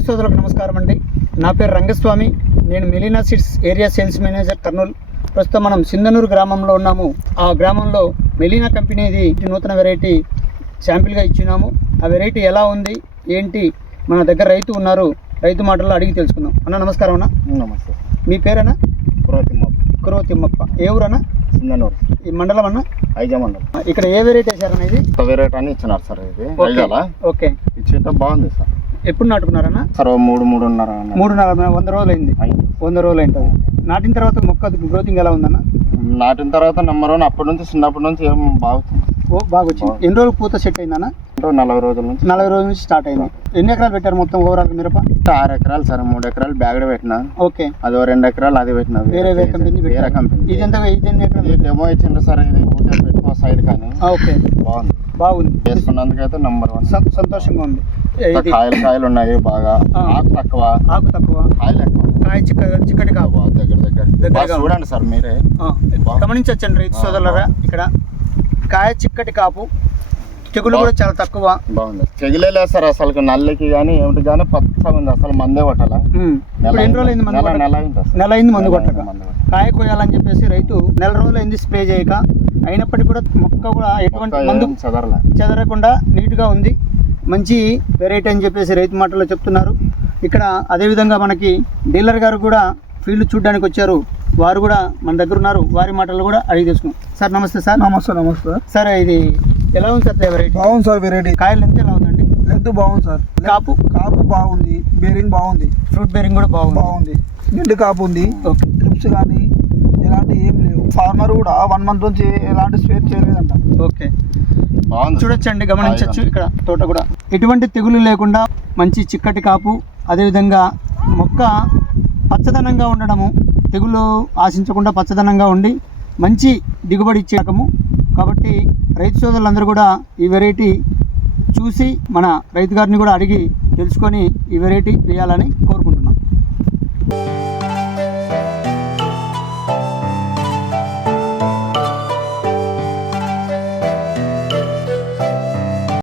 సోదరులకు నమస్కారం అండి. నా పేరు రంగస్వామి. నేను Melina seeds area sales manager Kurnool. ప్రస్తుతం మనం సింధనూరు గ్రామంలో ఉన్నాము. ఆ గ్రామంలో మెలీనా కంపెనీది నూతన వెరైటీ శాంపిల్గా ఇచ్చినాము. ఆ వెరైటీ ఎలా ఉంది? ఏంటి? మన దగ్గర రైతు ఉన్నారు. రైతు మాటల్లో అడిగి తెలుసుకుందాం. అన్న నమస్కారం అన్న. నమస్తే. మీ పేరన్నా? పురోతిమ్మ కురవ తిమ్మప్ప ఏ ఊరన్నా? సింధనూరు. ఈ మండలం అన్న? ఐజమండల్ ఇక్కడ ఏ వెరైటీ వేశారన్న ఇది? వేరేట్ అని ఇచ్చినారు సార్ ఇది. ఓకే. ఇచ్చేట బాగుంది సార్. ఎప్పుడు నాటుకున్నారన్న మూడు మూడున్నర. మూడున్నర వంద రోజులు అయింది అయింది. వంద రోజులు అయింటుంది నాటిన తర్వాత మొక్క గ్రోతింగ్ ఎలా ఉందన్న? నాటిన తర్వాత నెంబర్ వన్ అప్పటి నుంచి చిన్నప్పటి నుంచి ఏం బాగుంది. ఓ బాగా వచ్చింది ఎన్ని రోజులు పూత సెట్ అయిందన్న? నలభై రోజుల నుంచి. నలభై రోజుల నుంచి స్టార్ట్ అయింది. ఎన్ని ఎకరాలు పెట్టారు మొత్తం ఓవరాల్ మిరప? ఆరు ఎకరాలు సార్ మూడు ఎకరాలు బ్యాగడ పెట్టిన. ఓకే. అది రెండు ఎకరాలు అది పెట్టిన. వేరే వేరే కంపెనీ వేరే కంపెనీ ఇది ఎంత ఇది ఎన్ని ఎకరాలు? డెమో ఇచ్చిండ్రు సార్ ఇది పెట్టుకో సైడ్ కానీ. ఓకే. బాగుంది. బాగుంది. చేసుకున్నందుకైతే నెంబర్ వన్ సంతోషంగా ఉంది. కాయలు కాయలు ఉన్నాయి బాగా. ఆకు తక్కువ. ఆకు తక్కువ. కాయలు ఎక్కువ. కాయ చిక్క చిక్కటి కాపు. బాగా దగ్గర దగ్గర. చూడండి సార్ మీరే. ఆ, గమనించవచ్చండి రైతు సోదరులరా ఇక్కడ కాయ చిక్కటి కాపు. తెగులు కూడా చాలా తక్కువ. బాగుంది. తెగిలే లేదు సార్ అసలు నల్లికి కానీ ఏమిటి కానీ పచ్చగా ఉంది అసలు మందే కొట్టాల. ఇప్పుడు ఎన్ని రోజులు నెల అయింది మందు కొట్టక. కాయ కోయాలని చెప్పేసి రైతు నెల రోజులు అయింది స్ప్రే చేయక అయినప్పటికీ కూడా మొక్క కూడా ఎటువంటి మందు చెదరకుండా నీట్గా ఉంది. మంచి వెరైటీ అని చెప్పేసి రైతు మాటల్లో చెప్తున్నారు. ఇక్కడ అదేవిధంగా మనకి డీలర్ గారు కూడా ఫీల్డ్ చూడడానికి వచ్చారు. వారు కూడా మన దగ్గర ఉన్నారు. వారి మాటలు కూడా అడిగి తెలుసుకున్నాం సార్ నమస్తే సార్. నమస్తే నమస్తే. సార్ ఇది ఎలా ఉంది సార్ వెరైటీ బాగుంది సార్ వెరైటీ కాయలు ఎంత ఎలా ఉందండి? లెంత్ బాగుంది సార్. కాపు? కాపు బాగుంది. బేరింగ్ బాగుంది. ఫ్రూట్ బేరింగ్ కూడా బాగుంది. బాగుంది. నిండు కాపు ఉంది. ఓకే. ట్రిప్స్ కానీ ఫార్మర్ కూడా వన్ మంత్ నుంచి ఎలాంటి స్పేర్ చేయలేదంట. ఓకే. చూడొచ్చండి గమనించవచ్చు ఇక్కడ తోట కూడా. ఎటువంటి తెగులు లేకుండా మంచి చిక్కటి కాపు అదేవిధంగా మొక్క పచ్చదనంగా ఉండడము తెగులు ఆశించకుండా పచ్చదనంగా ఉండి మంచి దిగుబడి ఇచ్చే రకము. కాబట్టి రైతు సోదరులందరూ కూడా ఈ వెరైటీ చూసి మన రైతు గారిని కూడా అడిగి తెలుసుకొని ఈ వెరైటీ వేయాలని కోరుకుంటున్నాను